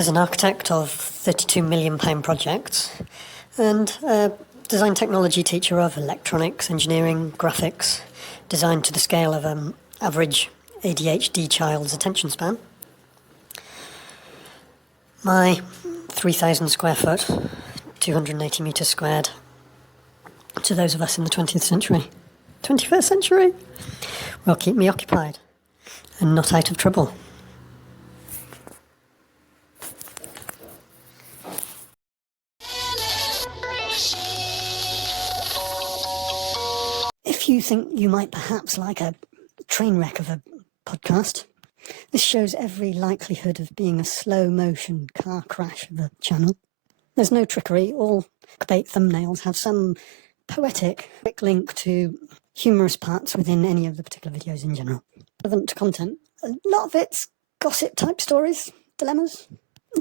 As an architect of £32 million projects and a design technology teacher of electronics, engineering, graphics, designed to the scale of an average ADHD child's attention span, my 3,000 square foot, 280 metres squared, to those of us in the 20th century, 21st century, will keep me occupied and not out of trouble. If you think you might perhaps like a train wreck of a podcast, this shows every likelihood of being a slow motion car crash of a channel. There's no trickery. All clickbait thumbnails have some poetic quick link to humorous parts within any of the particular videos in general. Relevant to content, a lot of it's gossip type stories, dilemmas,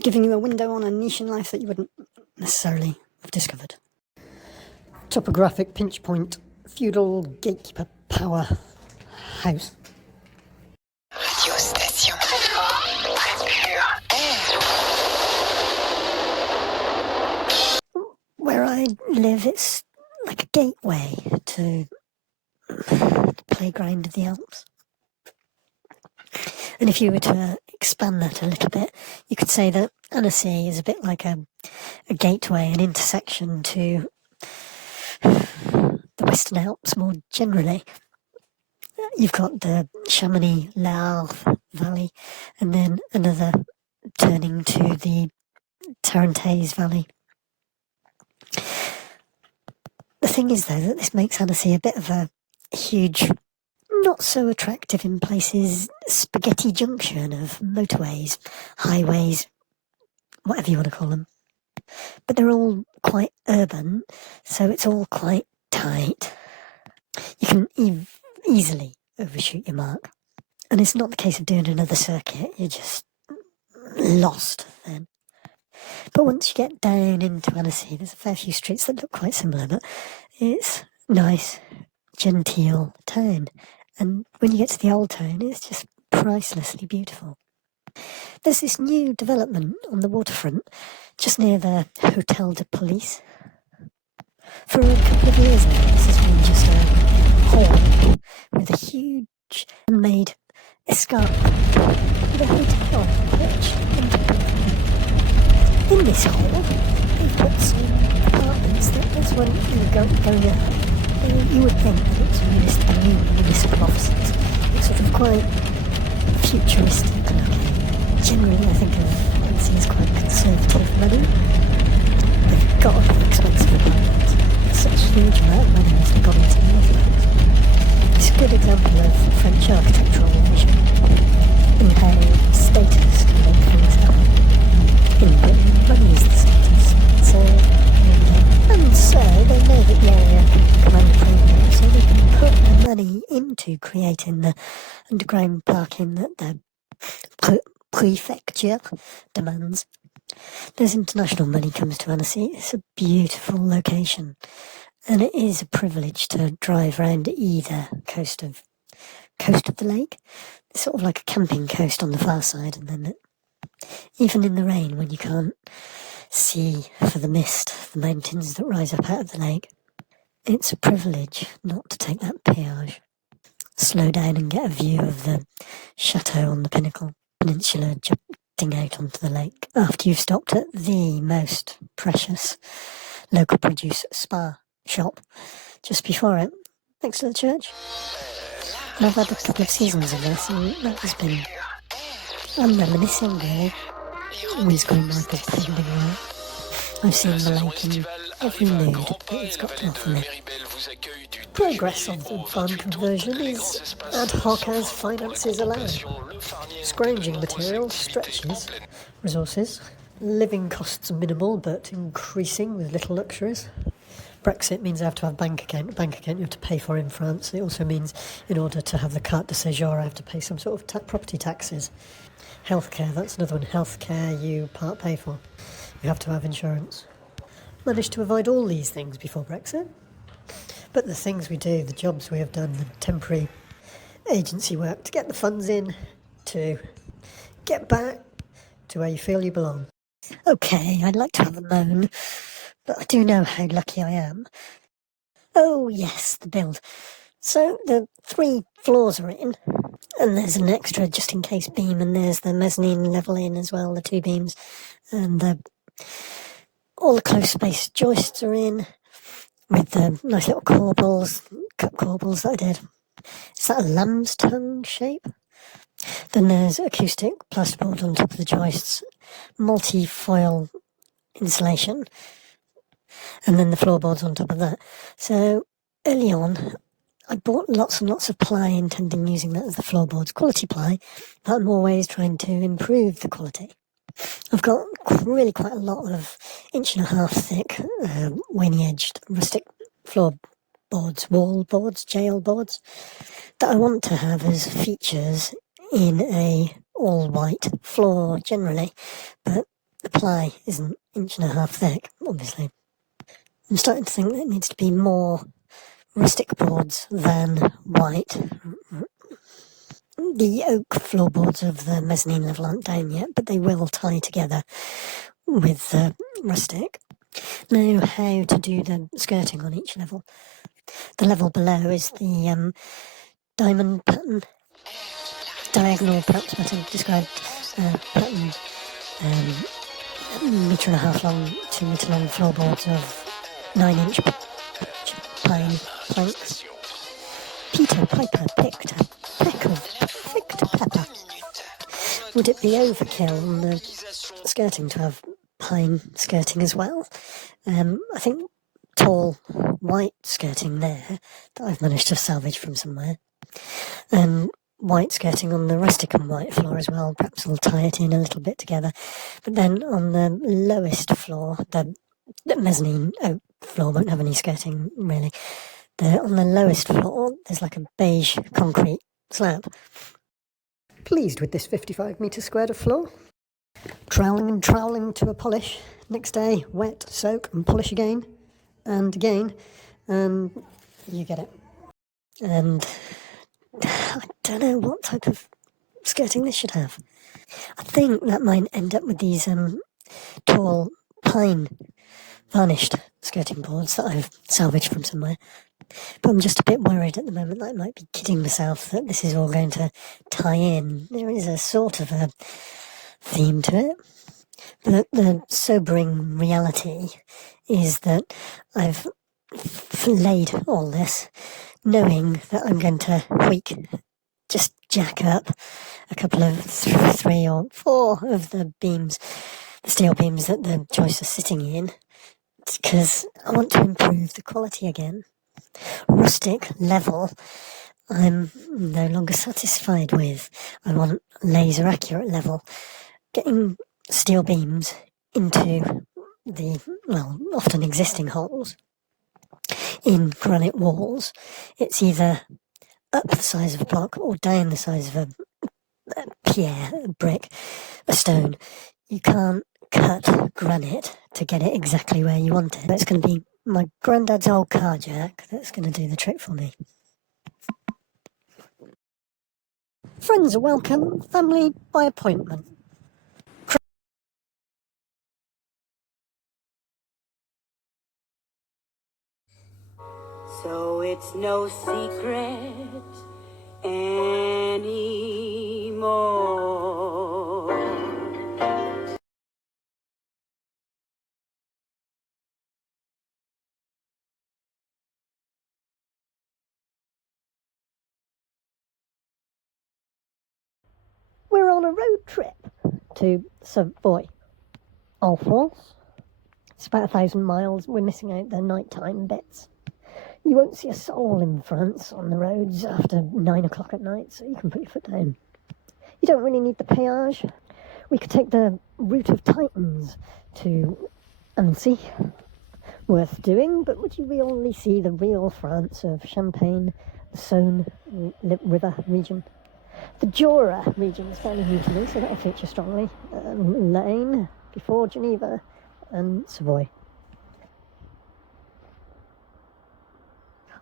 giving you a window on a niche in life that you wouldn't necessarily have discovered. Topographic pinch point, feudal gatekeeper power house. Radio station. Where I live, it's like a gateway to the playground of the Alps. And if you were to expand that a little bit, you could say that Annecy is a bit like a gateway, an intersection to the Western Alps more generally. You've got the Chamonix Valley, and then another turning to the Tarentaise Valley. The thing is, though, that this makes Annecy a bit of a huge, not so attractive in places, spaghetti junction of motorways, highways, whatever you want to call them. But they're all quite urban, so it's all quite tight. You can easily overshoot your mark. And it's not the case of doing another circuit, you're just lost then. But once you get down into Annecy, there's a fair few streets that look quite similar, but it's nice, genteel town. And when you get to the old town, it's just pricelessly beautiful. There's this new development on the waterfront, just near the Hotel de Police. For a couple of years now, this has been just a hall with a huge handmade escarpment with a hotel perched on top of it. In this hall, they've put some apartments that as when you were going up, you would think that it was municipal offices. It's sort of quite futuristic looking. Generally, I think of Annecy as quite conservative money. They've got to be expensive apartments. Such a huge amount of money has gone into them. It's a good example of French architectural vision and how status can make things happen. In Britain, money is the status. So, and so they know that the area can command a premium, so they can put the money into creating the underground parking that the prefecture demands. There's international money comes to Annecy. It's a beautiful location, and it is a privilege to drive around either coast of the lake. It's sort of like a camping coast on the far side, and then even in the rain, when you can't see for the mist, the mountains that rise up out of the lake, it's a privilege not to take that peage. Slow down and get a view of the chateau on the pinnacle, peninsula jutting out onto the lake, after you've stopped at the most precious local produce spa shop just before it, next to the church. And I've had a couple of seasons of this, and that has been, I'm reminiscing really. Wind's going like a pending away. I've seen the lake in every mood that it's got to offer me. Progress of the farm conversion is ad hoc as finances allow. Scrounging materials stretches resources. Living costs are minimal but increasing with little luxuries. Brexit means I have to have a bank account. A bank account you have to pay for in France. It also means in order to have the carte de séjour I have to pay some sort of property taxes. Healthcare, that's another one. Healthcare you part pay for. You have to have insurance. Managed to avoid all these things before Brexit. But the things we do, the jobs we have done, the temporary agency work to get the funds in, to get back to where you feel you belong. Okay, I'd like to have a moan, but I do know how lucky I am. Oh yes, the build. So the 3 floors are in, and there's an extra just in case beam, and there's the mezzanine level in as well, the 2 beams, and all the close space joists are in, with the nice little corbels, cut corbels that I did. Is that a lamb's tongue shape? Then there's acoustic plasterboard on top of the joists, multi-foil insulation, and then the floorboards on top of that. So early on, I bought lots and lots of ply, intending using that as the floorboards, quality ply, but I'm always trying to improve the quality. I've got really quite a lot of 1.5 inch thick, wing-edged rustic floorboards, wall boards, jail boards, that I want to have as features in a all-white floor generally, but the ply isn't 1.5 inch thick, obviously. I'm starting to think that it needs to be more rustic boards than white. The oak floorboards of the mezzanine level aren't down yet, but they will tie together with the rustic. Now, how to do the skirting on each level. The level below is the diamond pattern, diagonal perhaps better described, pattern, 1.5 metre long, 2 metre long floorboards of 9-inch pine planks. Peter Piper picked a peck of picked pepper. Would it be overkill on the skirting to have pine skirting as well? I think tall white skirting there that I've managed to salvage from somewhere, and white skirting on the rustic and white floor as well. Perhaps I'll tie it in a little bit together. But then on the lowest floor, the mezzanine oak floor won't have any skirting really. On the lowest floor, there's like a beige concrete slab. Pleased with this 55 metre squared of floor. Troweling and troweling to a polish. Next day, wet, soak and polish again. And again. And you get it. And I don't know what type of skirting this should have. I think that might end up with these tall pine varnished skirting boards that I've salvaged from somewhere. But I'm just a bit worried at the moment that I might be kidding myself that this is all going to tie in. There is a sort of a theme to it. But the sobering reality is that I've laid all this knowing that I'm going to just jack up a couple of 3 or 4 of the beams, the steel beams that the joists are sitting in, because I want to improve the quality again. Rustic level, I'm no longer satisfied with. I want laser accurate level. Getting steel beams into the, often existing holes in granite walls, it's either up the size of a block or down the size of a pierre, a brick, a stone. You can't cut granite to get it exactly where you want it. But it's going to be my granddad's old car jack that's going to do the trick for me. Friends are welcome, family by appointment. So it's no secret anymore. We're on a road trip to Savoy, all France. It's about 1,000 miles. We're missing out the nighttime bits. You won't see a soul in France on the roads after 9 o'clock at night, so you can put your foot down. You don't really need the péage. We could take the route of Titans to Annecy. Worth doing, but would you really see the real France of Champagne, the Saône River region? The Jura region is fairly new to me, so that'll feature strongly. Lane, before Geneva, and Savoy.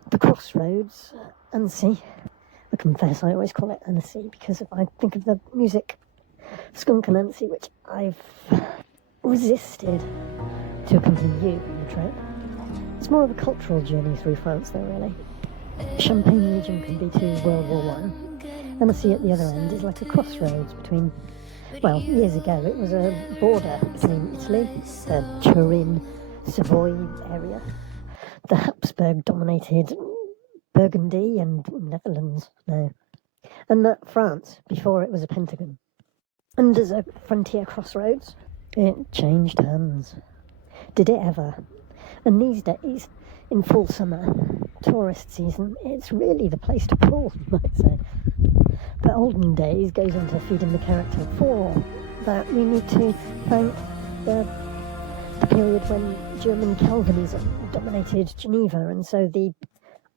The crossroads, Annecy. I confess I always call it Annecy because if I think of the music Skunk and Annecy, which I've resisted to accompany you on the trip. It's more of a cultural journey through France, though, really. Champagne region can be to World War One. Annecy at the other end is like a crossroads between, well, years ago it was a border between Italy, the Turin, Savoy area, the Habsburg-dominated Burgundy and Netherlands now, and France before it was a pentagon. And as a frontier crossroads, it changed hands. Did it ever? And these days, in full summer, tourist season, it's really the place to pull, you might say. But olden days goes into feeding the character. For that, we need to thank the period when German Calvinism dominated Geneva, and so the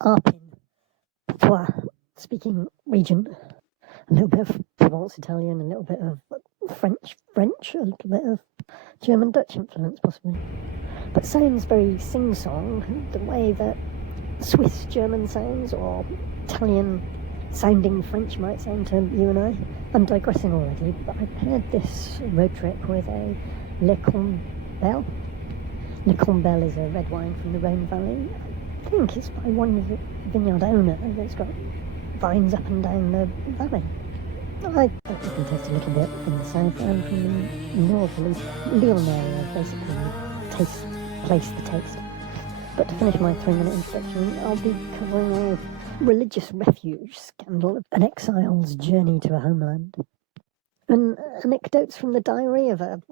Alpine, speaking region, a little bit of Provence Italian, a little bit of French, a little bit of German Dutch influence, possibly. But sounds very sing-song, the way that Swiss German sounds, or Italian sounding French might sound to you and I. I'm digressing already, but I paired this road trip with a Le Combel. Le Combel is a red wine from the Rhone Valley. I think it's by one vineyard owner that's got vines up and down the valley. I can taste a little bit from the south and from the north, at least. Lyon area, basically, place the taste. But to finish my 3-minute introduction, I'll be covering a religious refuge scandal, an exile's journey to a homeland, and anecdotes from the diary of a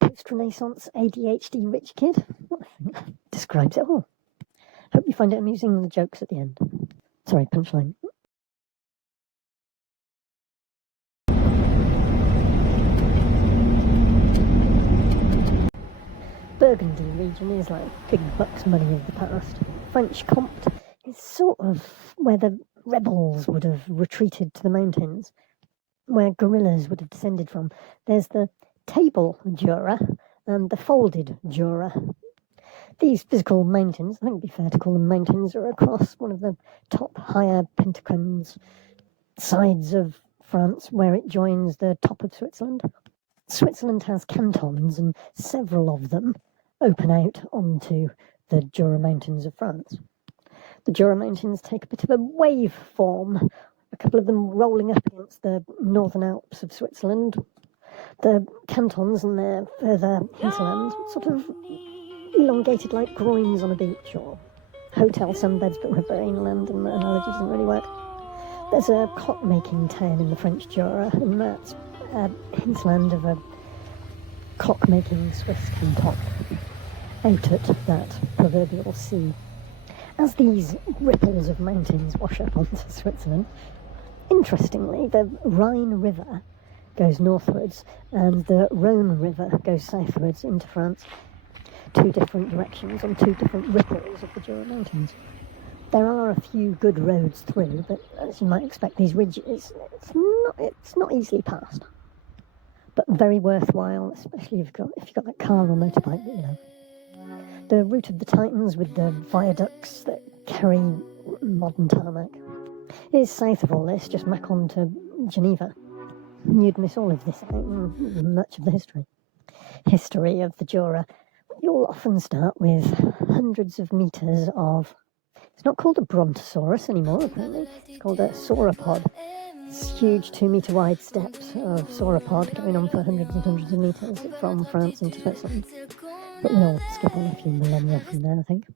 post-Renaissance ADHD rich kid. I think describes it all. Hope you find it amusing, the jokes at the end. Sorry, punchline. Burgundy region is like big bucks money of the past. French Comte is sort of where the rebels would have retreated to the mountains, where guerrillas would have descended from. There's the table Jura and the folded Jura. These physical mountains, I think it'd be fair to call them mountains, are across one of the top higher pentacons sides of France, where it joins the top of Switzerland. Switzerland has cantons, and several of them open out onto the Jura Mountains of France. The Jura Mountains take a bit of a wave form, a couple of them rolling up against the northern Alps of Switzerland. The cantons and their further hinterland sort of elongated like groins on a beach, or hotel sunbeds, but riverain land, and the analogy doesn't really work. There's a clock-making town in the French Jura, and that's a hinterland of a clock-making Swiss canton out at that proverbial sea. As these ripples of mountains wash up onto Switzerland, interestingly, the Rhine River goes northwards and the Rhone River goes southwards into France, two different directions on two different ripples of the Jura Mountains. There are a few good roads through, but as you might expect, these ridges, it's not easily passed. But very worthwhile, especially if you've got that car or motorbike, you know. The route of the Titans with the viaducts that carry modern tarmac is south of all this, just back on to Geneva. You'd miss all of this out and much of the history of the Jura. You'll often start with hundreds of metres of, it's not called a brontosaurus anymore, apparently. It's called a sauropod. It's huge 2-metre wide steps of sauropod going on for hundreds and hundreds of metres from France into Switzerland. But we'll skip on a few millennia from there, I think.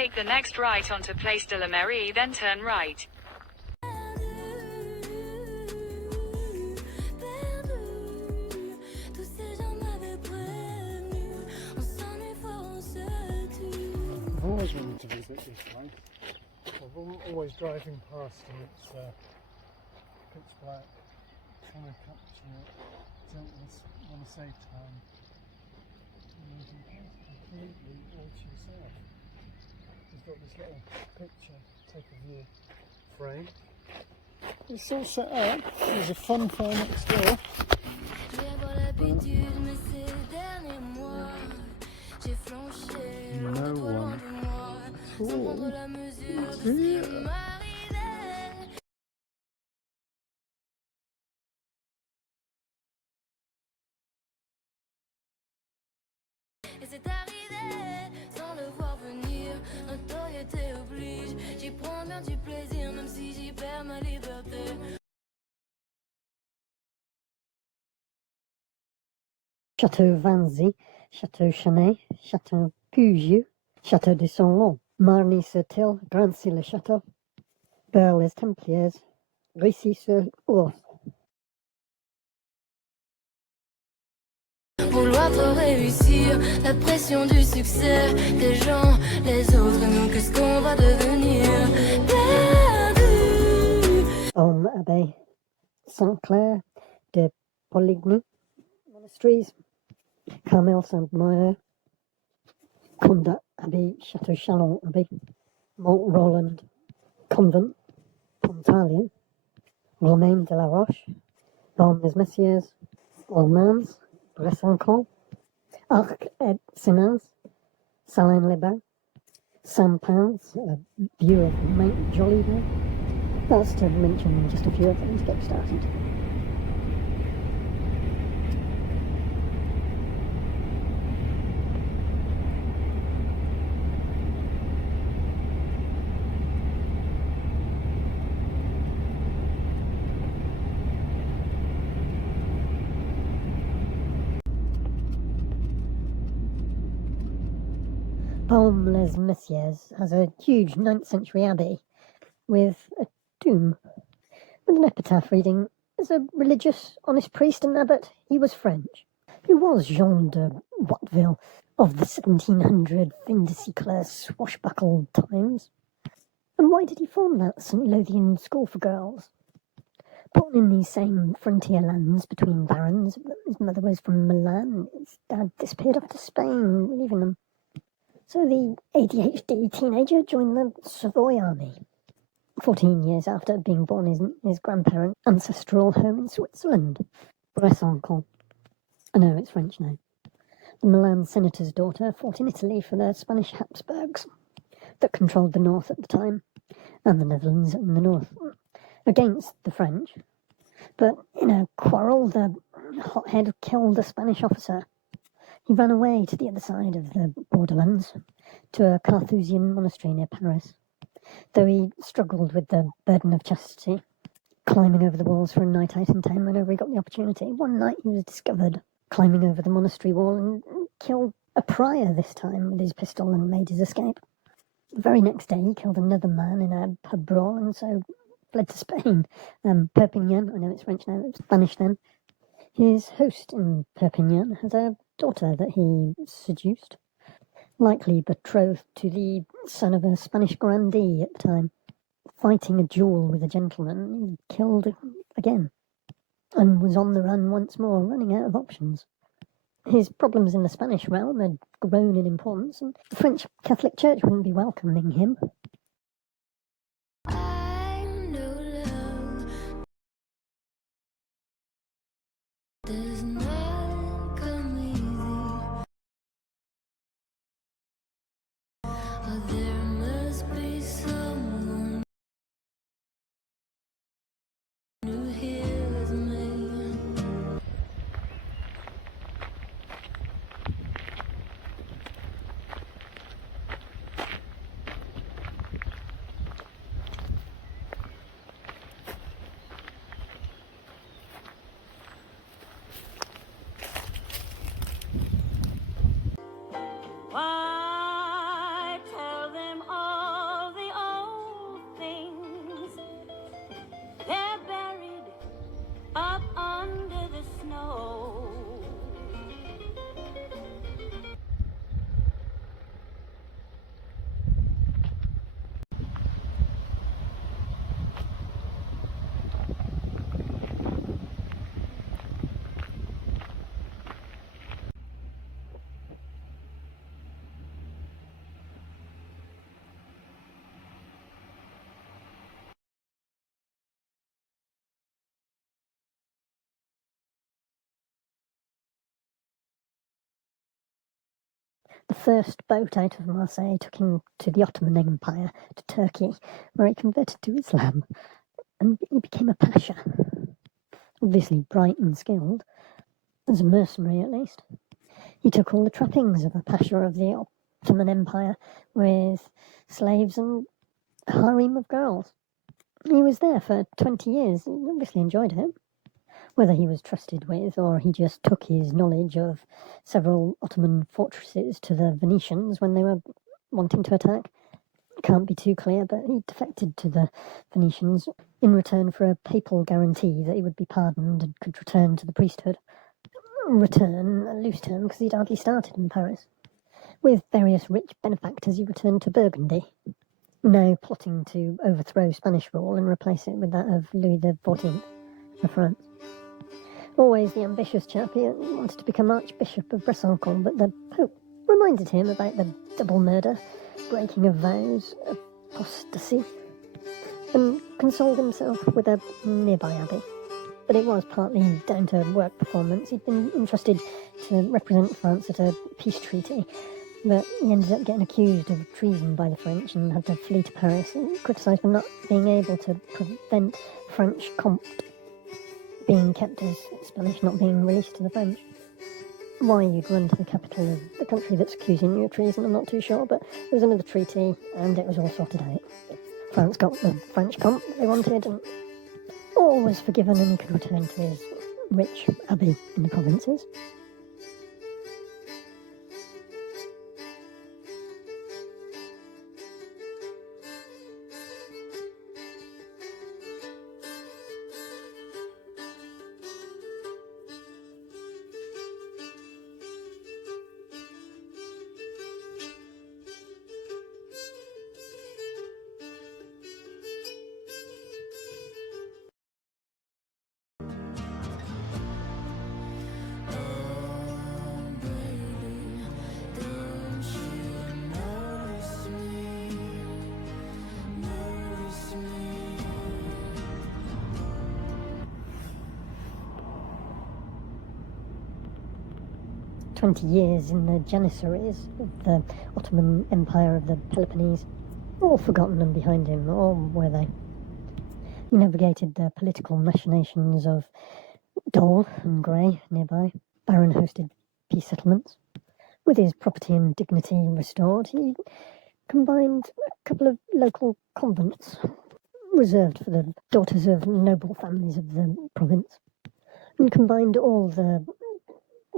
take the next right onto Place de la Mairie, then turn right. I've always wanted to visit this place. I've always driving past and it's pitch black, trying to capture it, don't want to save time. And you can completely all to yourself. You've got this little picture, take a view frame. It's all set up, there's a fun fair next door. No one. Ooh. Yeah. Et c'est arrivé sans le voir venir. Notoriété oblige. J'y prends bien du plaisir, même si j'y perds ma liberté. Chateau Vanzy, Chateau Chalet, Chateau Pugieux, Chateau de Saint-Lon, Marny-sur-Tille, Drancy-le-Château, Burles-Templiers, Rissy-sur-Ours. Vouloir trop réussir, la pression du succès des gens, les autres, et nous, qu'est-ce qu'on va devenir? Perdu. Homme Abbey, Saint-Clair, de Poligny, Monasteries, Carmel Saint-Mire, Condat Abbey, Chateau Chalon Abbey, Mont Roland Convent, Pontarlier, Romain de la Roche, Baume des Messieurs, Olmans, Bressancourt, Arc et Senaz, Salins-les-Bains, Saint-Pins, view of Mount Jolivet. That's to mention just a few of them to get started. Baume les Messieurs has a huge 9th century abbey with a tomb with an epitaph reading, "As a religious, honest priest and abbot, he was French." Who was Jean de Watteville of the 1700 fin de siècle swashbuckle times? And why did he form that St Lothian school for girls? Born in these same frontier lands between barons, his mother was from Milan, his dad disappeared off to Spain, leaving them. So the ADHD teenager joined the Savoy army. 14 years after being born in his grandparents' ancestral home in Switzerland, Bressancourt. I know it's French now. The Milan senator's daughter fought in Italy for the Spanish Habsburgs that controlled the north at the time, and the Netherlands in the north, against the French. But in a quarrel, the hothead killed a Spanish officer. He ran away to the other side of the borderlands, to a Carthusian monastery near Paris, though he struggled with the burden of chastity, climbing over the walls for a night out in town whenever he got the opportunity. One night he was discovered climbing over the monastery wall and killed a prior this time with his pistol and made his escape. The very next day he killed another man in a pub brawl and so fled to Spain. Perpignan, I know it's French now, it was Spanish then. His host in Perpignan has a daughter that he seduced, likely betrothed to the son of a Spanish grandee at the time. Fighting a duel with a gentleman, he killed again, and was on the run once more, running out of options. His problems in the Spanish realm had grown in importance, and the French Catholic Church wouldn't be welcoming him. I know love does not come easy. Oh, there must be someone who hears me. The first boat out of Marseille took him to the Ottoman Empire, to Turkey, where he converted to Islam, and he became a pasha. Obviously bright and skilled, as a mercenary at least. He took all the trappings of a pasha of the Ottoman Empire, with slaves and a harem of girls. He was there for 20 years, he obviously enjoyed it. Whether he was trusted with, or he just took his knowledge of several Ottoman fortresses to the Venetians when they were wanting to attack, can't be too clear, but he defected to the Venetians in return for a papal guarantee that he would be pardoned and could return to the priesthood. Return, a loose term, because he'd hardly started in Paris. With various rich benefactors, he returned to Burgundy, now plotting to overthrow Spanish rule and replace it with that of Louis XIV of France. Always the ambitious chap, he wanted to become Archbishop of Besançon, but the Pope reminded him about the double murder, breaking of vows, apostasy, and consoled himself with a nearby abbey. But it was partly down to work performance. He'd been entrusted to represent France at a peace treaty, but he ended up getting accused of treason by the French and had to flee to Paris, and criticised for not being able to prevent French Comte being kept as Spanish, not being released to the French. Why you'd run to the capital of the country that's accusing you of treason, I'm not too sure, but there was another treaty and it was all sorted out. France got the French Comte they wanted, and all was forgiven, and he could return to his rich abbey in the provinces. Don't you notice me? Notice me. 20 years in the Janissaries of the Ottoman Empire of the Peloponnese, all forgotten and behind him, or were they? He navigated the political machinations of Dole and Grey nearby, baron-hosted peace settlements. With his property and dignity restored, he combined a couple of local convents, reserved for the daughters of noble families of the province, and combined all the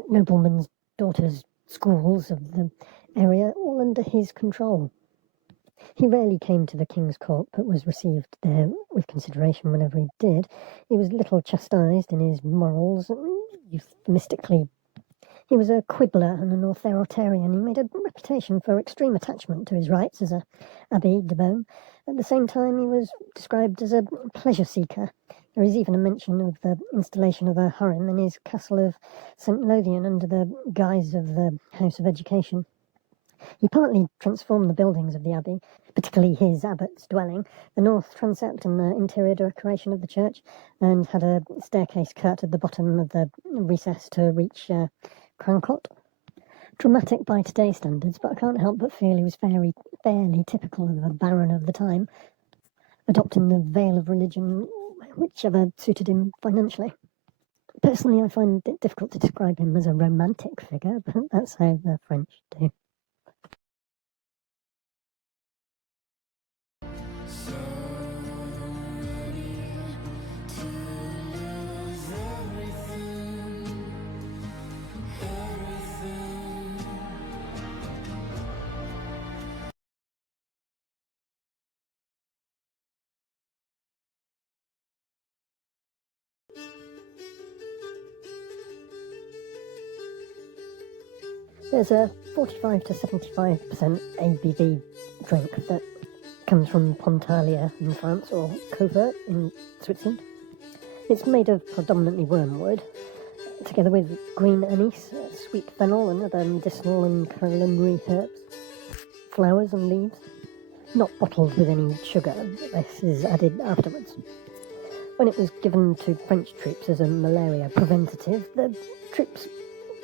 noblemen's daughters' schools of the area, all under his control. He rarely came to the king's court, but was received there with consideration whenever he did. He was little chastised in his morals, euphemistically. He was a quibbler and an authoritarian. He made a reputation for extreme attachment to his rights as a Abbé de Beaune. At the same time, he was described as a pleasure seeker. There is even a mention of the installation of a harem in his castle of St Lothian under the guise of the House of Education. He partly transformed the buildings of the abbey, particularly his abbot's dwelling, the north transept and the interior decoration of the church, and had a staircase cut at the bottom of the recess to reach Crancot. Dramatic by today's standards, but I can't help but feel he was fairly typical of a baron of the time, adopting the veil of religion, whichever suited him financially. Personally, I find it difficult to describe him as a romantic figure, but that's how the French do. So ready to lose everything, everything. There's a 45 to 75% ABV drink that comes from Pontalia in France or Covert in Switzerland. It's made of predominantly wormwood, together with green anise, sweet fennel and other medicinal and culinary herbs, flowers and leaves. Not bottled with any sugar, this is added afterwards. When it was given to French troops as a malaria preventative, the troops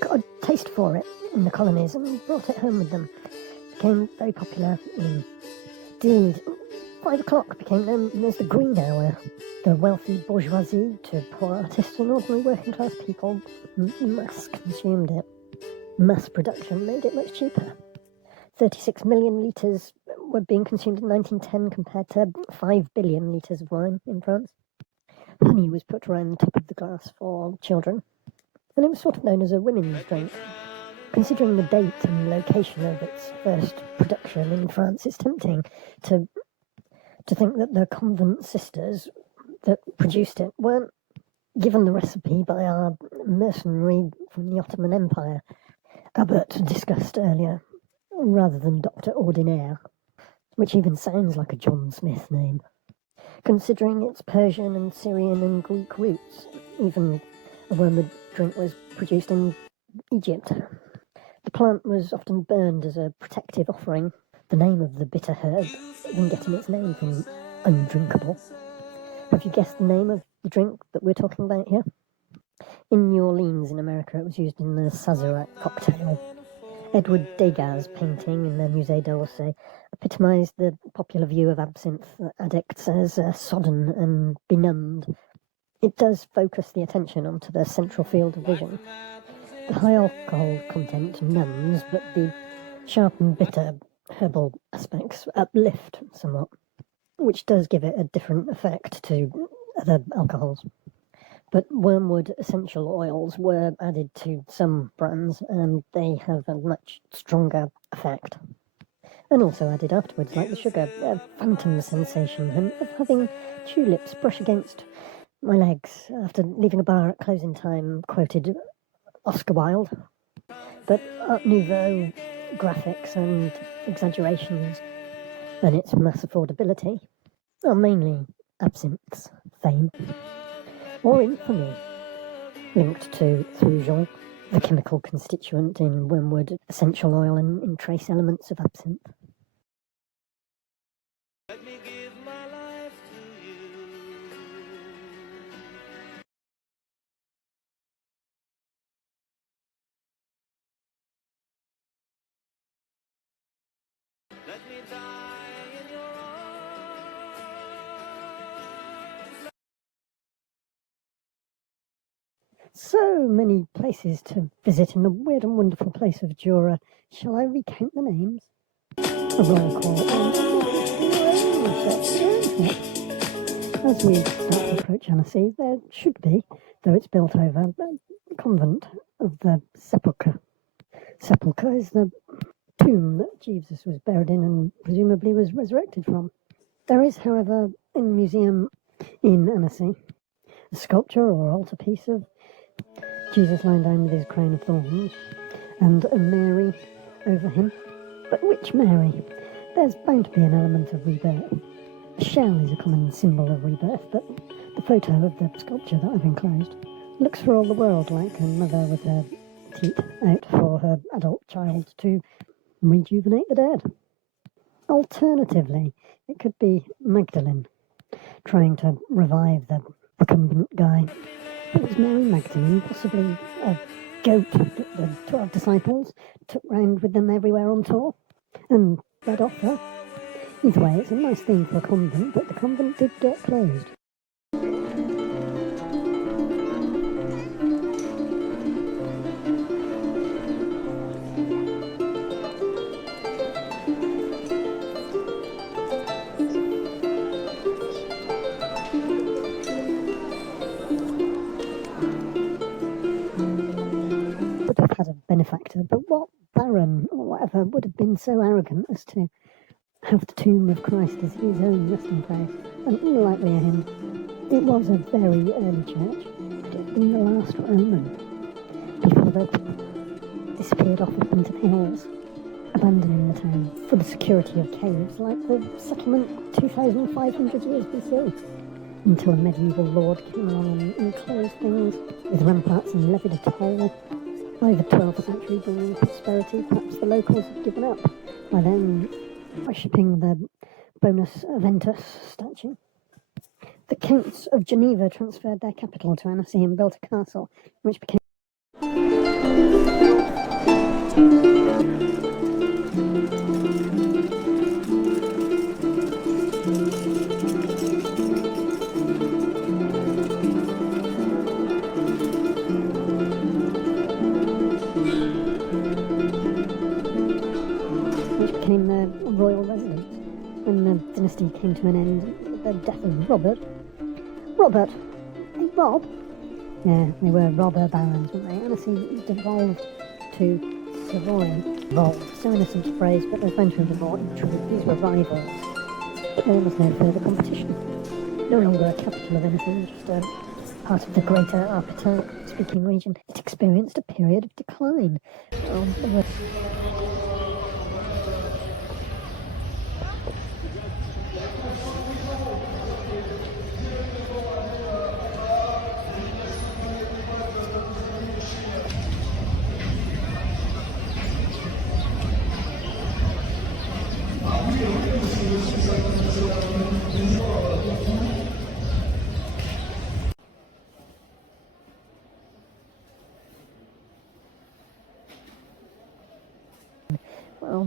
got a taste for it in the colonies and brought it home with them. Became very popular. Indeed, 5 o'clock became known as the green hour. The wealthy bourgeoisie to poor artists and ordinary working class people mass consumed it. Mass production made it much cheaper. 36 million litres were being consumed in 1910 compared to 5 billion litres of wine in France. Honey was put around the top of the glass for children, and it was sort of known as a women's drink. Considering the date and location of its first production in France, it's tempting to think that the convent sisters that produced it weren't given the recipe by our mercenary from the Ottoman Empire, Abbot discussed earlier, rather than Dr. Ordinaire, which even sounds like a John Smith name. Considering its Persian and Syrian and Greek roots, even a wormwood drink was produced in Egypt. The plant was often burned as a protective offering, the name of the bitter herb even getting its name from undrinkable. Have you guessed the name of the drink that we're talking about here? In New Orleans in America, it was used in the Sazerac cocktail. Edward Degas' painting in the Musée d'Orsay epitomised the popular view of absinthe addicts as sodden and benumbed. It does focus the attention onto the central field of vision. The high alcohol content numbs, but the sharp and bitter herbal aspects uplift somewhat, which does give it a different effect to other alcohols. But wormwood essential oils were added to some brands, and they have a much stronger effect. And also added afterwards, like the sugar, a phantom sensation, and of having tulips brush against my legs after leaving a bar at closing time, quoted Oscar Wilde. But Art Nouveau graphics and exaggerations and its mass affordability are mainly absinthe's fame or infamy, linked to Thujon, the chemical constituent in wormwood essential oil and in trace elements of absinthe. Let me give my life to you. Let me die in your arms. So many places to visit in the weird and wonderful place of Jura. Shall I recount the names? A roll call. As we start to approach Annecy, there should be, though it's built over, a convent of the Sepulchre. Sepulchre is the tomb that Jesus was buried in and presumably was resurrected from. There is, however, in the museum in Annecy, a sculpture or altarpiece of Jesus lying down with his crown of thorns and a Mary over him. But which Mary? There's bound to be an element of rebirth. A shell is a common symbol of rebirth, but the photo of the sculpture that I've enclosed looks for all the world like a mother with her teat out for her adult child to rejuvenate the dead. Alternatively, it could be Magdalene, trying to revive the recumbent guy. It was Mary Magdalene, possibly a goat that the 12 disciples took round with them everywhere on tour and fed off her. Either way, it's a nice theme for a convent, but the convent did get closed. Had a benefactor, but what baron or whatever would have been so arrogant as to have the tomb of Christ as his own resting place? And unlikely of him, it was a very early church. Could it have been the last Roman before they disappeared off up into the hills, abandoning the town for the security of caves like the settlement 2,500 years BC, until a medieval lord came along and enclosed things with ramparts and levied a toll. By the 12th century, bringing prosperity, perhaps the locals had given up by then, worshipping the Bonus Aventus statue. The Counts of Geneva transferred their capital to Annecy and built a castle, which became Which became their royal residence when the dynasty came to an end with the death of Robert. Robert? Hey, Rob? Yeah, they were robber barons, weren't they? Annecy devolved to Savoy. Evolved, so innocent a phrase, but there's plenty of more in truth. These were rivals. But there was no further competition. No longer a capital of anything, just a part of the greater Arpita-speaking region. It experienced a period of decline.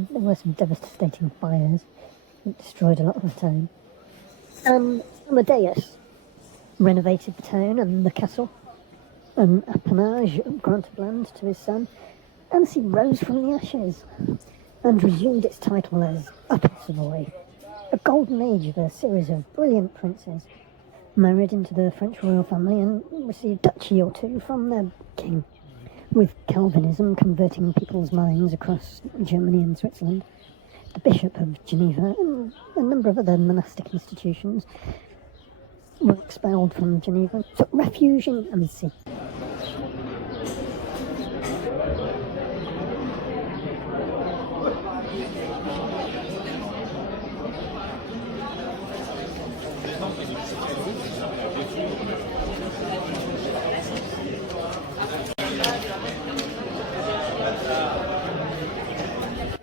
There were some devastating fires that destroyed a lot of the town. Amadeus renovated the town and the castle, an appanage granted land to his son. Annecy rose from the ashes and resumed its title as Upper Savoy, a golden age of a series of brilliant princes, married into the French royal family and received duchy or two from their king, with Calvinism converting people's minds across Germany and Switzerland. The Bishop of Geneva and a number of other monastic institutions were expelled from Geneva, took refuge in Annecy.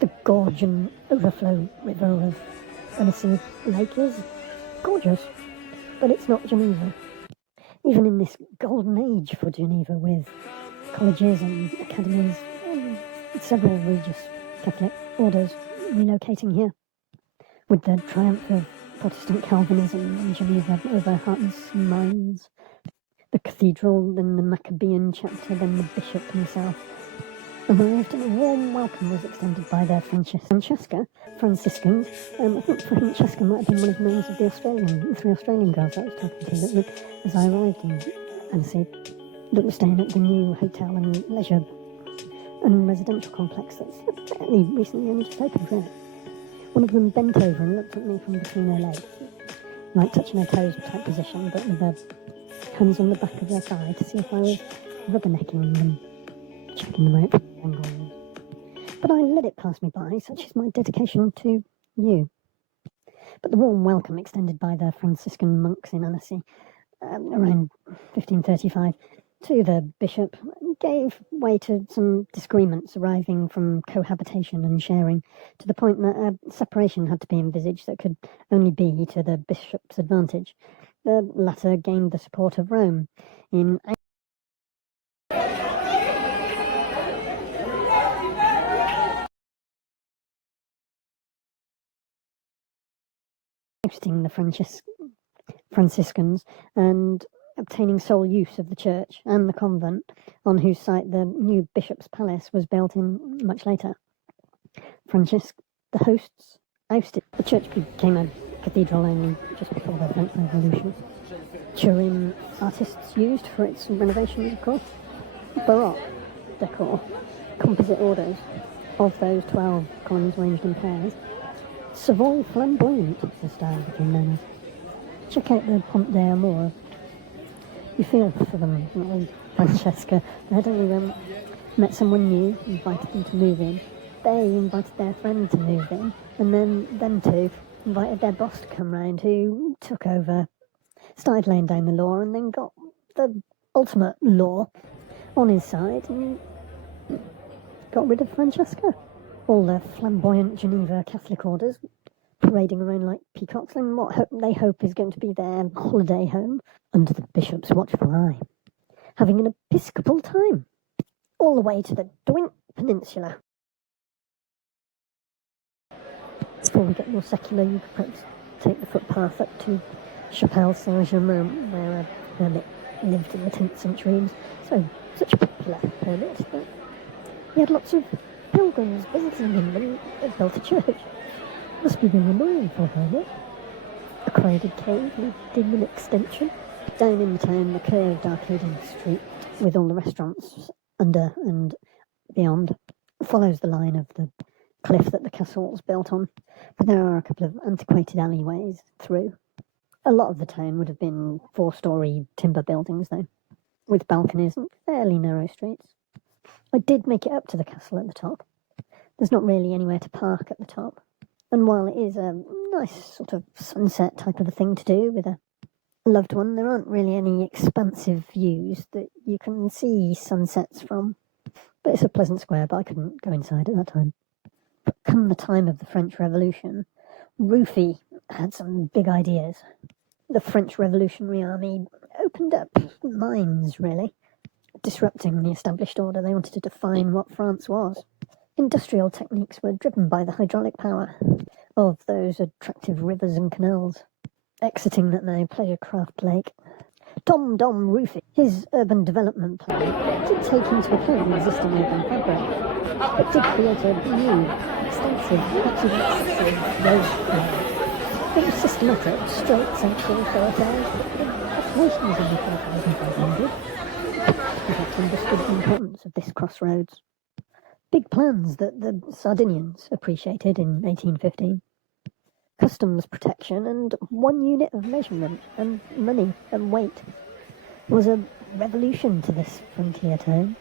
The gorge and overflow river of Annecy Lake is gorgeous, but it's not Geneva. Even in this golden age for Geneva, with colleges and academies and several religious Catholic orders relocating here, with the triumph of Protestant Calvinism in Geneva over hearts and minds, the cathedral, then the Maccabean chapter, then the bishop himself arrived, and a warm welcome was extended by their Franciscans. I think Francesca might have been one of the names of the three Australian girls I was talking to that as I arrived in Annecy, that were staying at the new hotel and leisure and residential complex that's fairly recently only just opened, really. One of them bent over and looked at me from between her legs, like touching her toes type position, but with their hands on the back of their thigh to see if I was rubbernecking them, checking them out from the angle. But I let it pass me by, such is my dedication to you. But the warm welcome extended by the Franciscan monks in Annecy around 1535 to the bishop gave way to some disagreements arising from cohabitation and sharing, to the point that a separation had to be envisaged that could only be to the bishop's advantage. The latter gained the support of Rome in ousting the Franciscans and obtaining sole use of the church and the convent, on whose site the new bishop's palace was built in much later. The hosts ousted. The church became a cathedral only just before the French Revolution. Turin artists used for its renovations, of course, Baroque decor, composite orders of those 12 columns ranged in pairs. Savoy flamboyant, the style became known as. Check out the Pont d'Amour. You feel for them, little Francesca. They'd only met someone new, invited them to move in. They invited their friend to move in, and then them two invited their boss to come round, who took over, started laying down the law, and then got the ultimate law on his side and got rid of Francesca. All the flamboyant Geneva Catholic orders parading around like peacocks in what they hope is going to be their holiday home, under the bishop's watchful eye, having an episcopal time, all the way to the Dwint Peninsula. Before we get more secular, you could perhaps take the footpath up to Chapelle Saint-Germain, where a hermit lived in the 10th century. And so, such a popular hermit that he had lots of pilgrims visiting him and built a church. Must be really annoying for a hermit. A crowded cave needing an extension. Down in the town, the curved arcaded street with all the restaurants under and beyond follows the line of the cliff that the castle was built on, but there are a couple of antiquated alleyways through. A lot of the town would have been 4-storey timber buildings though, with balconies and fairly narrow streets. I did make it up to the castle at the top. There's not really anywhere to park at the top, and while it is a nice sort of sunset type of a thing to do with a loved one, there aren't really any expansive views that you can see sunsets from. But it's a pleasant square, but I couldn't go inside at that time. But come the time of the French Revolution, Rufy had some big ideas. The French Revolutionary Army opened up mines, really, disrupting the established order. They wanted to define what France was. Industrial techniques were driven by the hydraulic power of those attractive rivers and canals. Exiting that now pleasure-craft lake. Tom Rufy, his urban development plan, did take into account the existing urban fabric, but did create a new, extensive, perhaps even excessive road layout. It was systematic, straight central thoroughfares, but with populations in the 4,500. He had understood the importance of this crossroads. Big plans that the Sardinians appreciated in 1815. Customs protection and 1 unit of measurement and money and weight was a revolution to this frontier town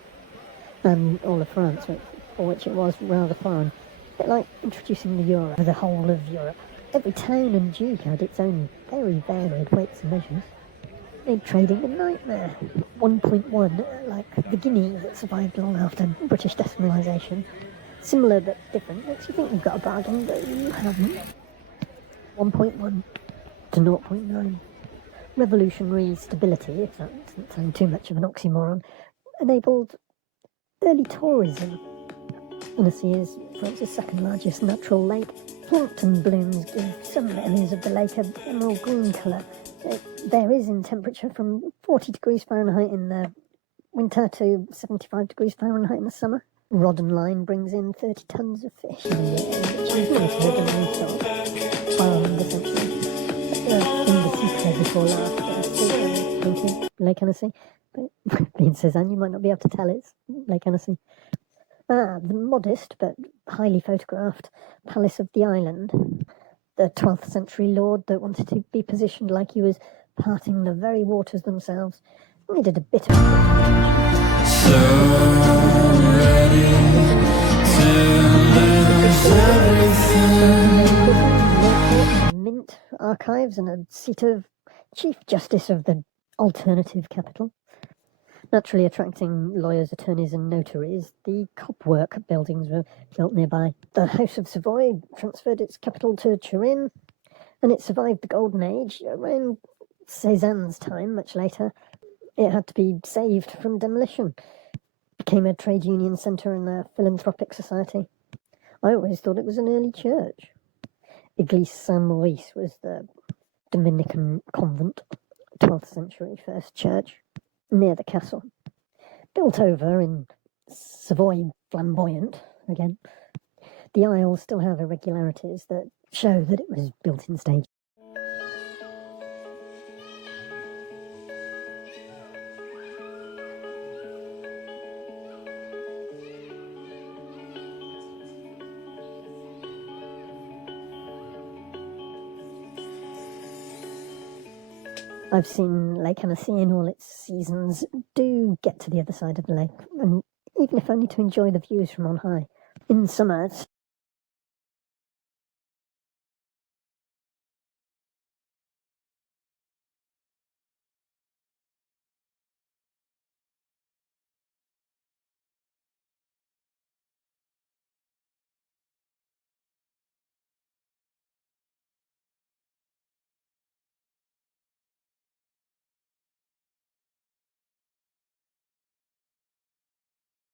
and all of France, for which it was rather foreign. A bit like introducing the euro for the whole of Europe. Every town and duke had its own very varied weights and measures. Made trading a nightmare. 1.1, like the guinea that survived long after British decimalisation. Similar but different. Makes you think you've got a bargain, but you haven't. 1.1 to 0.9. Revolutionary stability, if that doesn't sound too much of an oxymoron, enabled early tourism. Annecy is France's second largest natural lake. Plankton blooms give some areas of the lake an emerald green colour. It varies in temperature from 40 degrees Fahrenheit in the winter to 75 degrees Fahrenheit in the summer. Rod and line brings in 30 tonnes of fish a year, which is nicer than we thought. Farmed, essentially. In the secret before last, Lake Annecy. But being Cezanne, you might not be able to tell it's Lake Annecy. The modest but highly photographed Palace of the Island. The 12th century lord that wanted to be positioned like he was parting the very waters themselves. Needed a bit of So ready to lose everything. Mint archives and a seat of Chief Justice of the alternative capital. Naturally attracting lawyers, attorneys and notaries, the copwork buildings were built nearby. The House of Savoy transferred its capital to Turin, and it survived the Golden Age. Around Cézanne's time, much later, it had to be saved from demolition. It became a trade union centre and a philanthropic society. I always thought it was an early church. Église Saint-Maurice was the Dominican convent, 12th century first church, near the castle. Built over in Savoy flamboyant, again. The aisles still have irregularities that show that it was built in stages. I've seen Lake Annecy in all its seasons. Do get to the other side of the lake, and even if only to enjoy the views from on high. In summer, it's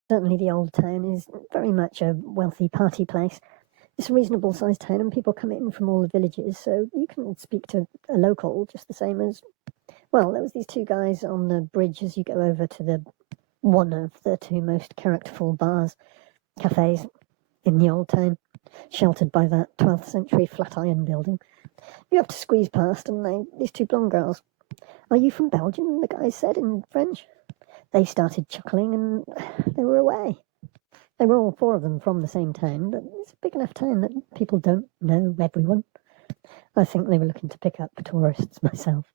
certainly the old town is very much a wealthy party place. It's a reasonable sized town and people come in from all the villages, so you can speak to a local just the same as, well, there was these two guys on the bridge as you go over to the one of the two most characterful cafes in the old town, sheltered by that 12th century flat iron building. You have to squeeze past and these two blonde girls, "Are you from Belgium?" the guys said in French. They started chuckling and they were away. They were all four of them from the same town, but it's a big enough town that people don't know everyone. I think they were looking to pick up tourists myself.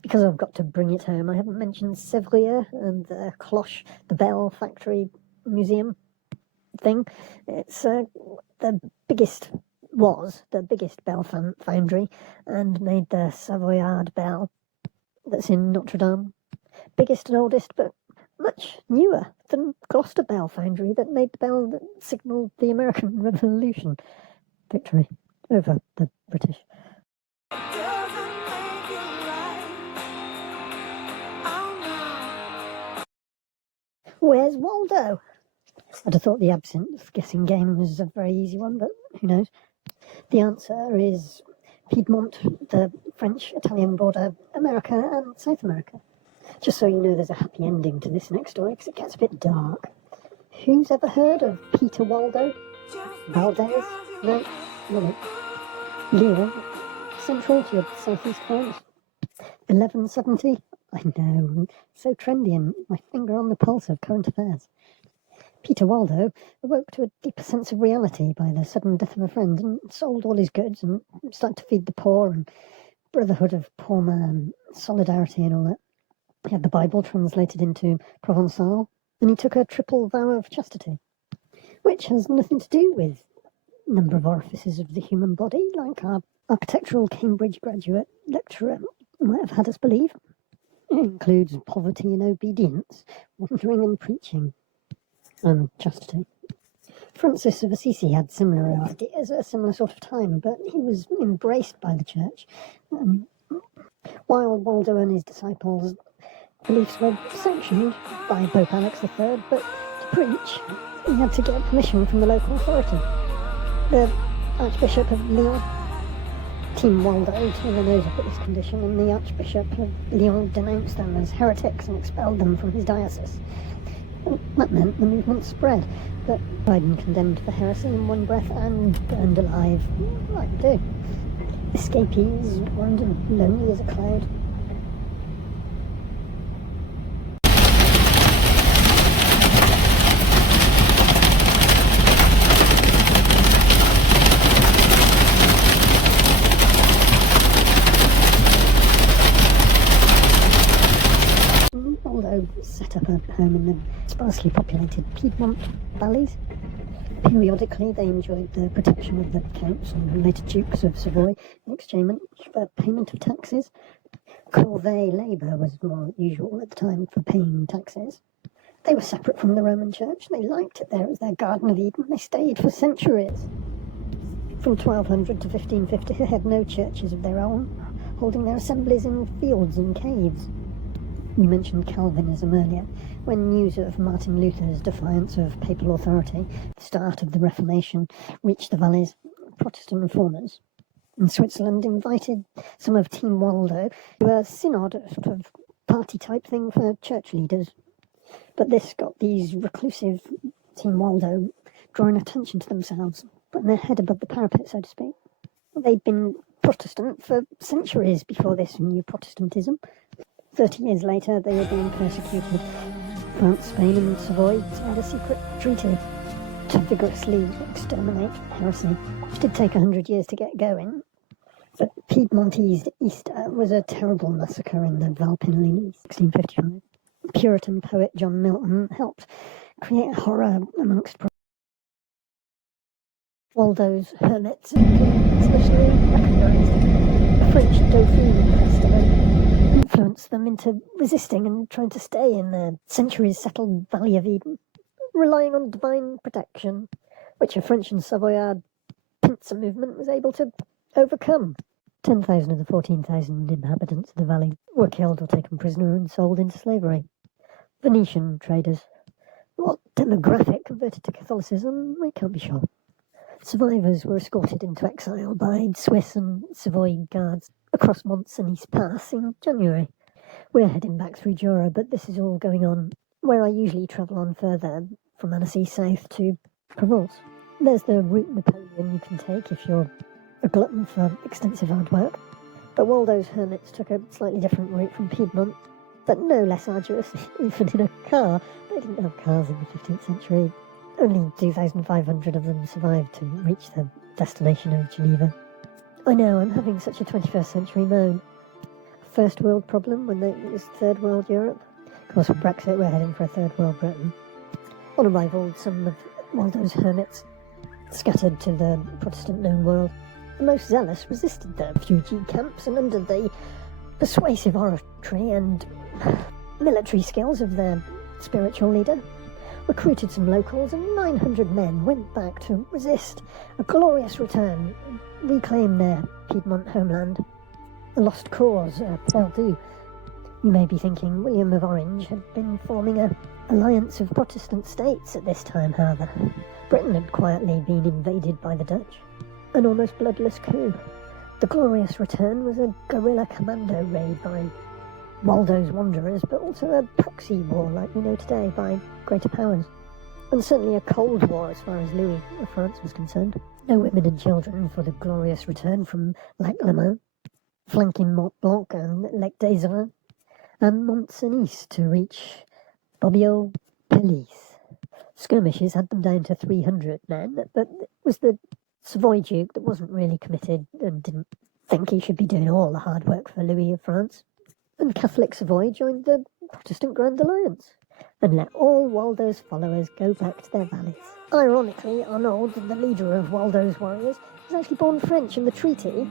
Because I've got to bring it home, I haven't mentioned Savoy and the cloche, the bell factory museum thing. It's the biggest bell foundry and made the Savoyard bell that's in Notre Dame. Biggest and oldest, but much newer than Gloucester Bell Foundry that made the bell that signalled the American Revolution victory over the British. Where's Waldo? I'd have thought the absinthe guessing game was a very easy one, but who knows? The answer is Piedmont, the French-Italian border, America and South America. Just so you know, there's a happy ending to this next story, because it gets a bit dark. Who's ever heard of Peter Waldo? Valdez? No, not it. Lille, central to your southeast France. 1170? I know, so trendy and my finger on the pulse of current affairs. Peter Waldo awoke to a deeper sense of reality by the sudden death of a friend and sold all his goods and started to feed the poor and brotherhood of poor man, solidarity and all that. He had the Bible translated into Provençal, and he took a triple vow of chastity, which has nothing to do with number of orifices of the human body, like our architectural Cambridge graduate lecturer might have had us believe. It includes poverty and obedience, wandering and preaching, and chastity. Francis of Assisi had similar ideas at a similar sort of time, but he was embraced by the church. While Waldo and his disciples' beliefs were sanctioned by Pope Alex III, but to preach, he had to get permission from the local authority. The Archbishop of Lyon, Team Waldo, turned their nose up at this condition, and the Archbishop of Lyon denounced them as heretics and expelled them from his diocese. That meant the movement spread, but Biden condemned for heresy in one breath and burned alive, like they do. Escapees wandered lonely as a cloud. Waldo set up a home in the sparsely populated Piedmont valleys. Periodically they enjoyed the protection of the counts and later dukes of Savoy in exchange for payment of taxes. Corvée labour was more usual at the time for paying taxes. They were separate from the Roman Church. They liked it there. It was their Garden of Eden. They stayed for centuries. From 1200 to 1550 they had no churches of their own, holding their assemblies in fields and caves. We mentioned Calvinism earlier. When news of Martin Luther's defiance of papal authority, the start of the Reformation, reached the valleys, Protestant reformers in Switzerland invited some of Team Waldo to a synod, a sort of party-type thing for church leaders. But this got these reclusive Team Waldo drawing attention to themselves, putting their head above the parapet, so to speak. They'd been Protestant for centuries before this new Protestantism. 30 years later, they were being persecuted. France, Spain and Savoy signed a secret treaty to vigorously exterminate heresy, which did take 100 years to get going. But Piedmontese Easter was a terrible massacre in the Alpine, 1655. Puritan poet John Milton helped create horror amongst Waldo's hermits, especially recognised the French Dauphine festival. Influenced them into resisting and trying to stay in the centuries-settled Valley of Eden, relying on divine protection, which a French and Savoyard pincer movement was able to overcome. 10,000 of the 14,000 inhabitants of the valley were killed or taken prisoner and sold into slavery. Venetian traders. What demographic converted to Catholicism, we can't be sure. Survivors were escorted into exile by Swiss and Savoy guards across Mont Cenis Pass in January. We're heading back through Jura, but this is all going on where I usually travel on further from Annecy south to Provence. There's the route Napoleon you can take if you're a glutton for extensive hard work, but Waldo's hermits took a slightly different route from Piedmont, but no less arduous, even in a car. They didn't have cars in the 15th century. Only 2,500 of them survived to reach the destination of Geneva. I know, I'm having such a 21st century moan. First world problem when it was third world Europe. Of course, with Brexit, we're heading for a third world Britain. On arrival, some of Waldo's hermits scattered to the Protestant known world. The most zealous resisted the refugee camps, and under the persuasive oratory and military skills of their spiritual leader, recruited some locals, and 900 men went back to resist a glorious return, reclaim their Piedmont homeland. A lost cause, perdu. You may be thinking William of Orange had been forming an alliance of Protestant states at this time, however. Britain had quietly been invaded by the Dutch. An almost bloodless coup. The glorious return was a guerrilla commando raid by Waldo's wanderers, but also a proxy war like we know today by greater powers. And certainly a Cold War as far as Louis of France was concerned. No women and children for the glorious return from Lac Le Mans, flanking Mont Blanc and Lec des Reins, and Mont Cenis to reach Bobbio Pellice. Skirmishes had them down to 300 men, but it was the Savoy Duke that wasn't really committed and didn't think he should be doing all the hard work for Louis of France. And Catholic Savoy joined the Protestant Grand Alliance and let all Waldo's followers go back to their valleys. Ironically, Arnauld, the leader of Waldo's warriors, was actually born French, and the treaty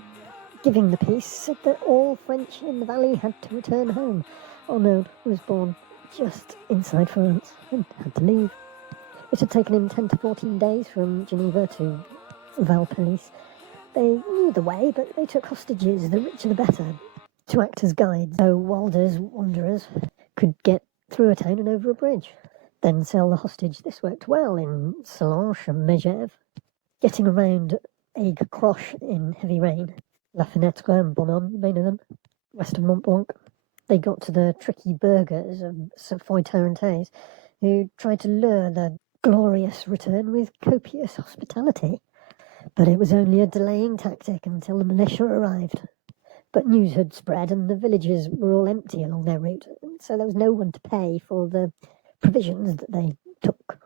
giving the peace said that all French in the valley had to return home. Arnauld was born just inside France and had to leave. It had taken him 10 to 14 days from Geneva to Valpellice. They knew the way, but they took hostages, the richer the better, to act as guides, so Waldo's wanderers could get through a town and over a bridge, then sell the hostage. This worked well in Sallanches and Megève. Getting around Aigues-Croches in heavy rain, La Fenêtre and Bonhomme, you may know them, west of Mont Blanc. They got to the tricky burghers of Savoy-Tarentaise, who tried to lure the glorious return with copious hospitality. But it was only a delaying tactic until the militia arrived. But news had spread and the villages were all empty along their route, so there was no one to pay for the provisions that they took.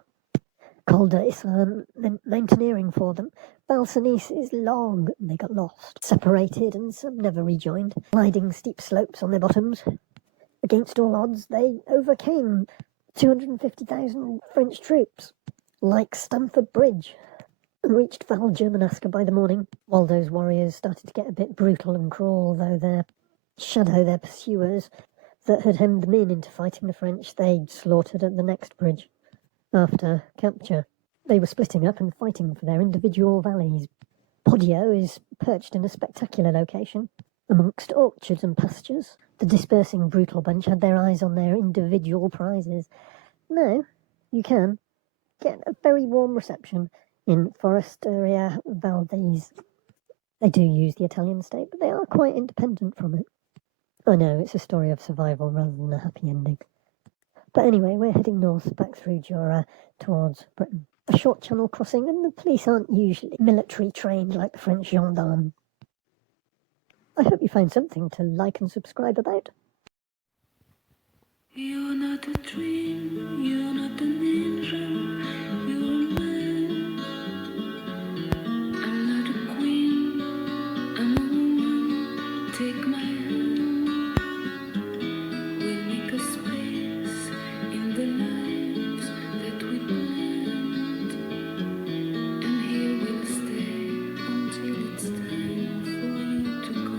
Col d'Isran meant mountaineering for them. Val-Cenis is long, and they got lost, separated, and some never rejoined, gliding steep slopes on their bottoms. Against all odds, they overcame 250,000 French troops, like Stamford Bridge, and reached Val Germanasca by the morning. Waldo's warriors started to get a bit brutal and cruel, though their pursuers that had hemmed them in into fighting the French, they slaughtered at the next bridge. After capture, they were splitting up and fighting for their individual valleys. Podio is perched in a spectacular location, amongst orchards and pastures. The dispersing brutal bunch had their eyes on their individual prizes. Now, you can get a very warm reception in Foresteria Valdese. They do use the Italian state, but they are quite independent from it. I know, it's a story of survival rather than a happy ending. But anyway, we're heading north back through Jura towards Britain. A short channel crossing, and the police aren't usually military trained like the French gendarmes. I hope you found something to like and subscribe about. You're not a dream, you're not an angel, you're a man. I'm not a queen, I'm a woman. Take my hand, we'll make a space in the lives that we planned, and here we'll stay until it's time for you to go.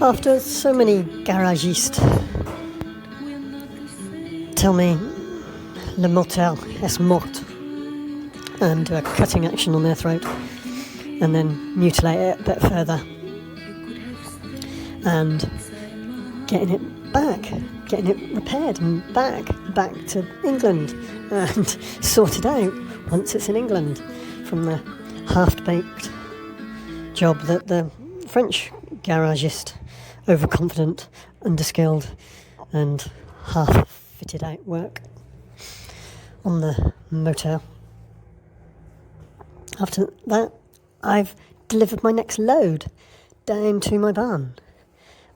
After so many garagistes tell me le mortel est mort, and do a cutting action on their throat, and then mutilate it a bit further, and getting it repaired and back to England and sorted out once it's in England, from the half-baked job that the French garagist, overconfident, underskilled and half-fitted out work on the motel. After that, I've delivered my next load down to my barn,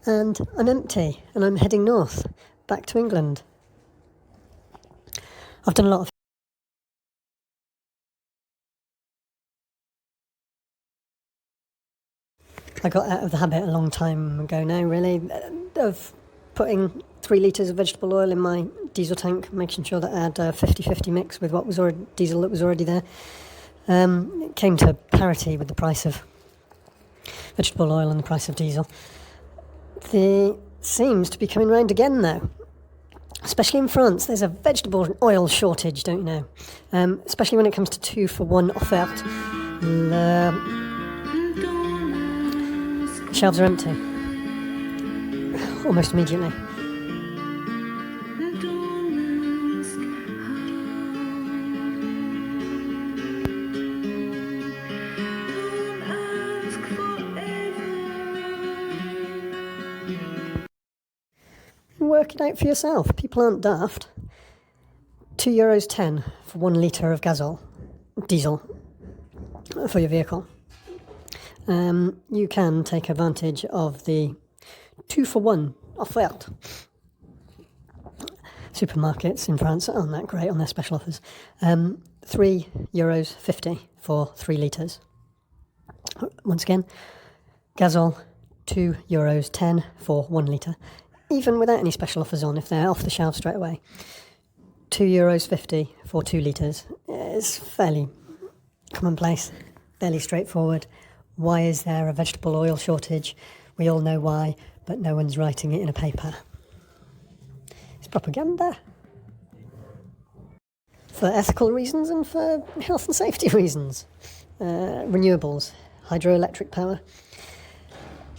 and I'm empty, and I'm heading north, back to England. I've done a lot of I got out of the habit a long time ago now, really, of putting 3 litres of vegetable oil in my diesel tank, making sure that I had a 50-50 mix with what was already diesel that was already there. It came to parity with the price of vegetable oil and the price of diesel. It seems to be coming round again, though. Especially in France, there's a vegetable oil shortage, don't you know? Especially when it comes to 2-for-1 offerte. Shelves are empty. Almost immediately. Work it out for yourself. People aren't daft. €2.10 for 1 litre of diesel for your vehicle. You can take advantage of the 2-for-1 offerte. Supermarkets in France aren't that great on their special offers. €3.50 for 3 litres. Once again, gasol, €2.10 for 1 litre. Even without any special offers on, if they're off the shelf straight away. €2.50 for 2 litres. It's fairly commonplace, fairly straightforward. Why is there a vegetable oil shortage? We all know why, but no one's writing it in a paper. It's propaganda. For ethical reasons and for health and safety reasons. Renewables, hydroelectric power,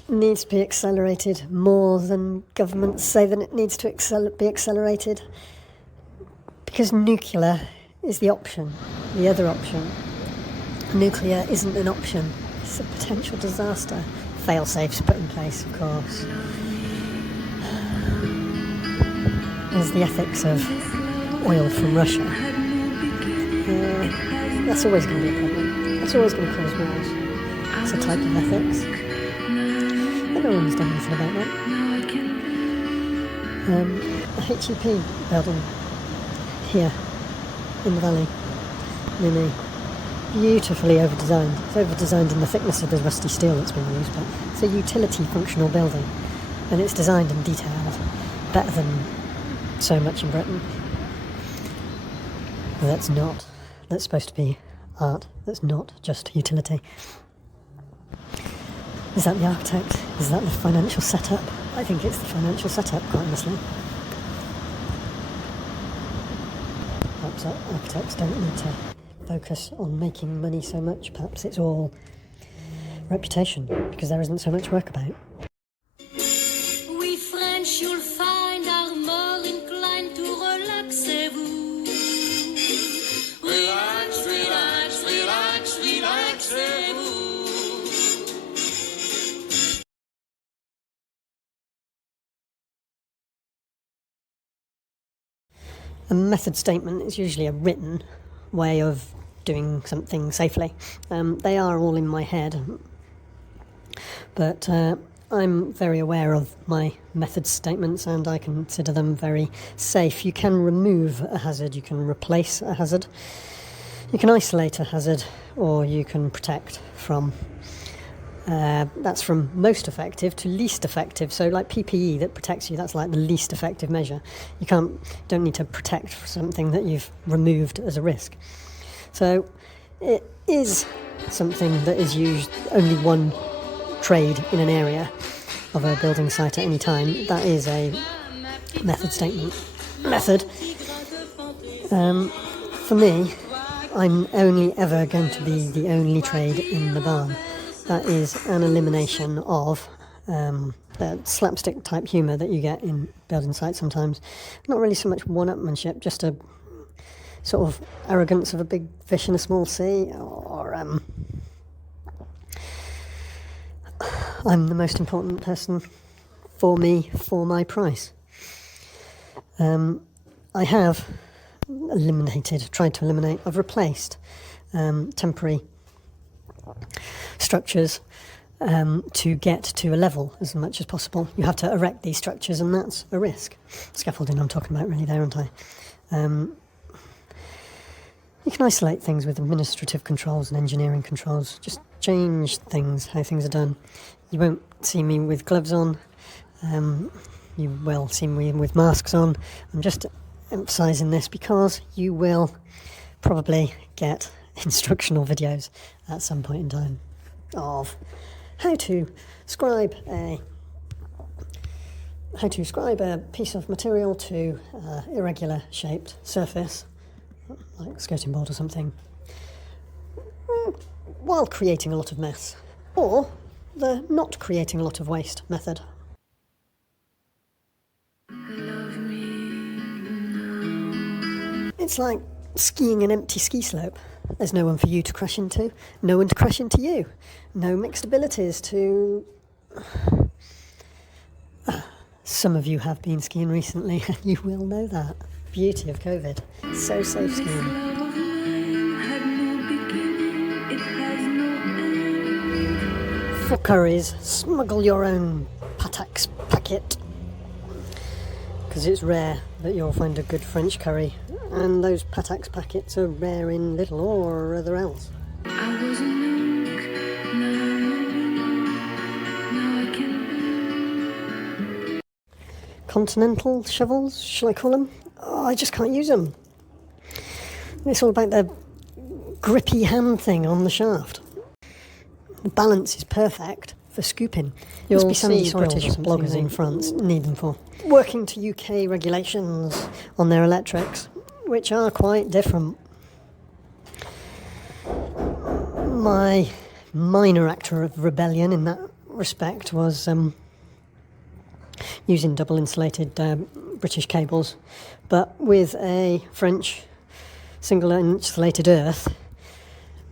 needs to be accelerated more than governments say that it needs to be accelerated, because nuclear is the option, the other option. Nuclear isn't an option, it's a potential disaster. Fail-safes put in place, of course. There's the ethics of oil from Russia. That's always going to be a problem. That's always going to cause wars. It's a type of ethics. And no one's done anything about that. A HEP building here in the valley near me. Beautifully over-designed. It's over-designed in the thickness of the rusty steel that's been used, but it's a utility functional building, and it's designed and detailed better than so much in Britain. That's supposed to be art. That's not just utility. Is that the architect? Is that the financial setup? I think it's the financial setup, quite honestly. Perhaps architects don't need to focus on making money so much. Perhaps it's all reputation, because there isn't so much work about. We French, you'll find, are more inclined to relaxez-vous. Relax, relax, relax, relaxez-vous. A method statement is usually a written way of doing something safely. They are all in my head, but I'm very aware of my method statements and I consider them very safe. You can remove a hazard, you can replace a hazard, you can isolate a hazard, or you can protect from. That's from most effective to least effective. So like PPE that protects you, that's like the least effective measure. You don't need to protect for something that you've removed as a risk. So it is something that is used only one trade in an area of a building site at any time. That is a method statement. Method For me, I'm only ever going to be the only trade in the barn. That is an elimination of the slapstick type humour that you get in building sites sometimes. Not really so much one-upmanship, just a sort of arrogance of a big fish in a small sea, or I'm the most important person for me, for my price. I have tried to eliminate, I've replaced temporary structures to get to a level as much as possible. You have to erect these structures, and that's a risk. Scaffolding I'm talking about really there, aren't I? You can isolate things with administrative controls and engineering controls. Just change things, how things are done. You won't see me with gloves on. You will see me with masks on. I'm just emphasising this because you will probably get instructional videos at some point in time of how to scribe a piece of material to irregular shaped surface, like a skirting board or something, while creating a lot of mess, or the not creating a lot of waste method. It's like skiing an empty ski slope. There's no one for you to crash into, no one to crash into you, no mixed abilities to... Some of you have been skiing recently and you will know that. Beauty of COVID. So safe skiing. For curries, smuggle your own patax packet, because it's rare that you'll find a good French curry, and those patax packets are rare in Lidl or other else. Continental shovels, shall I call them? Oh, I just can't use them. It's all about the grippy hand thing on the shaft. The balance is perfect for scooping. You'll see British bloggers in France need them for. Working to UK regulations on their electrics, which are quite different. My minor act of rebellion in that respect was using double insulated British cables, but with a French single insulated earth.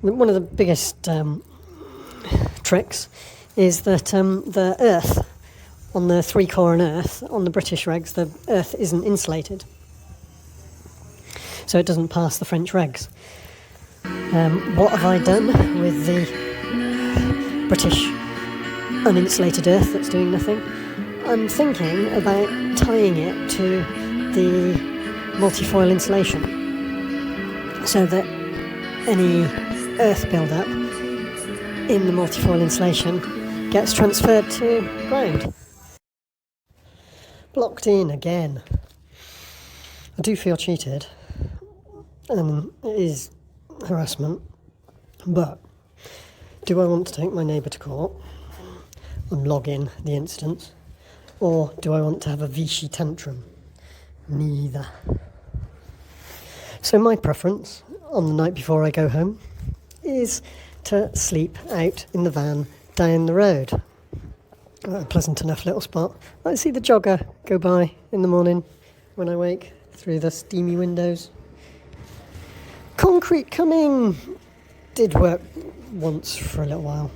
One of the biggest tricks is that the earth on the 3-core and earth on the British regs, the earth isn't insulated, so it doesn't pass the French regs. What have I done with the British uninsulated earth that's doing nothing? I'm thinking about tying it to the multifoil insulation so that any earth build-up in the multifoil insulation gets transferred to ground. Blocked in again. I do feel cheated, and it is harassment, but do I want to take my neighbour to court and log in the incidents, or do I want to have a Vichy tantrum? Neither. So my preference on the night before I go home is to sleep out in the van down the road. A pleasant enough little spot. I see the jogger go by in the morning when I wake through the steamy windows. Concrete coming! Did work once for a little while.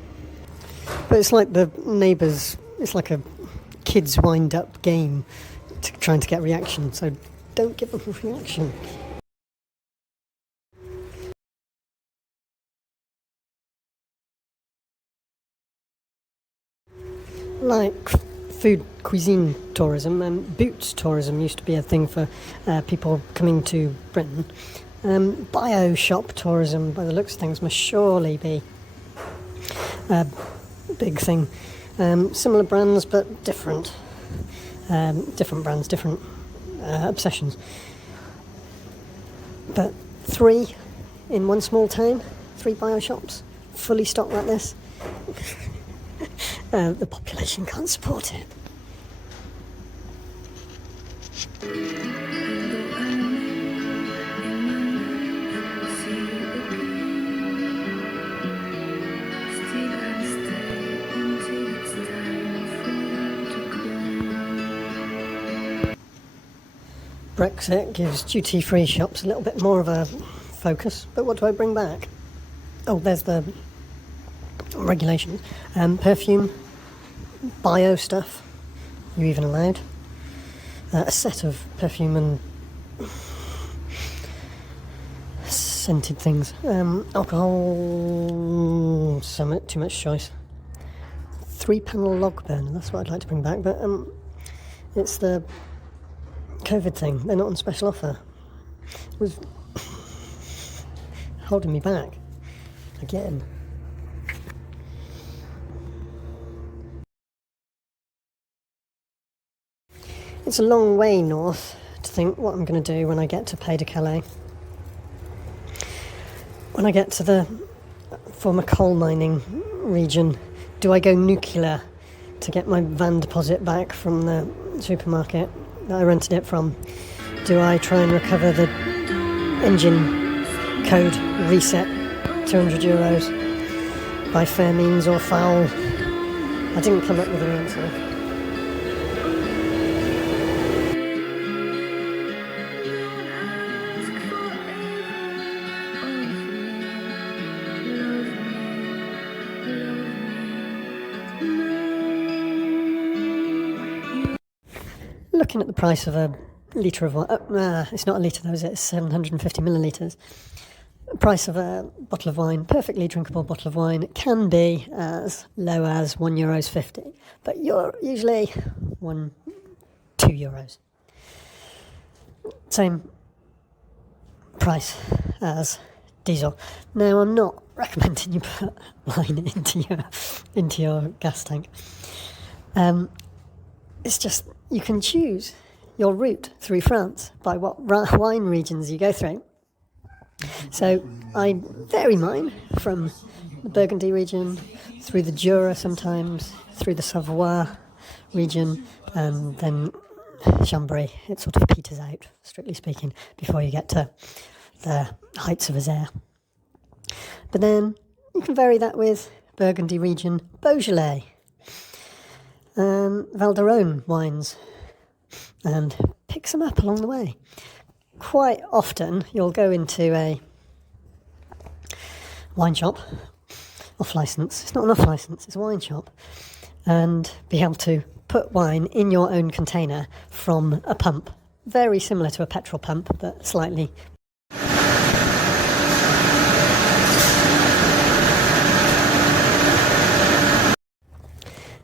But it's like the neighbours, it's like a kids wind-up game trying to get reaction, so don't give them a reaction. Like food cuisine tourism, boots tourism used to be a thing for people coming to Britain. Bio shop tourism, by the looks of things, must surely be a big thing. Similar brands, but different. Different brands, different obsessions. But 3 in one small town, 3 bio shops, fully stocked like this. The population can't support it. Brexit gives duty-free shops a little bit more of a focus, but what do I bring back? Oh, there's the regulations. Perfume, bio stuff, you even allowed. A set of perfume and scented things. Alcohol, too much choice. 3-panel log burner, that's what I'd like to bring back, but it's the COVID thing, they're not on special offer. It was holding me back again. It's a long way north to think what I'm going to do when I get to Pays de Calais. When I get to the former coal mining region, do I go nuclear to get my van deposit back from the supermarket that I rented it from? Do I try and recover the engine code reset, €200, by fair means or foul? I didn't come up with an answer. Looking at the price of a litre of wine, it's not a litre though, is it? It's 750 millilitres. The price of a bottle of wine, perfectly drinkable bottle of wine, can be as low as €1.50, but you're usually €2. Same price as diesel. Now, I'm not recommending you put wine into your gas tank. It's just you can choose your route through France by what wine regions you go through. So I vary mine from the Burgundy region, through the Jura sometimes, through the Savoy region, and then Chambéry. It sort of peters out, strictly speaking, before you get to the heights of Isère. But then you can vary that with Burgundy region, Beaujolais, and Val d'Aron wines, and pick some up along the way. Quite often you'll go into a wine shop, off licence, it's not an off licence, it's a wine shop, and be able to put wine in your own container from a pump, very similar to a petrol pump, but slightly.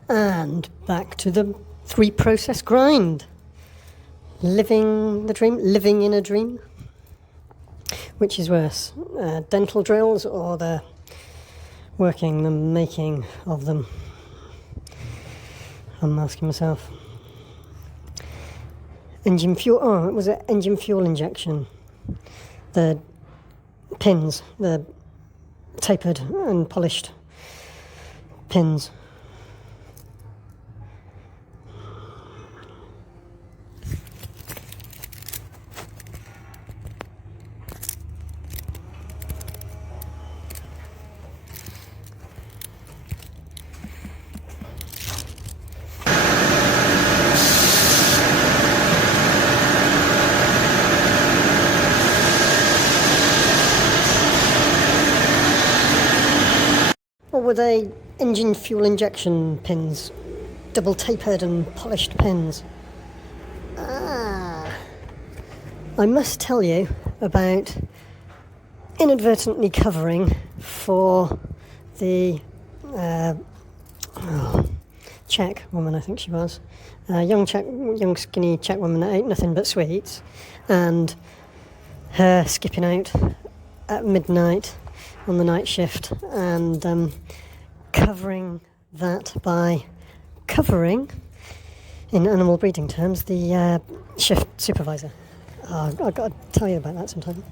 And back to the 3-process grind. Living the dream, living in a dream. Which is worse, dental drills or the making of them? I'm asking myself. Engine fuel, it was an engine fuel injection. The pins, the tapered and polished pins. Or were they engine fuel injection pins? Double tapered and polished pins? I must tell you about inadvertently covering for the Czech woman, I think she was. Young skinny Czech woman that ate nothing but sweets, and her skipping out at midnight on the night shift, and covering that by covering, in animal breeding terms, the shift supervisor. I've got to tell you about that sometime.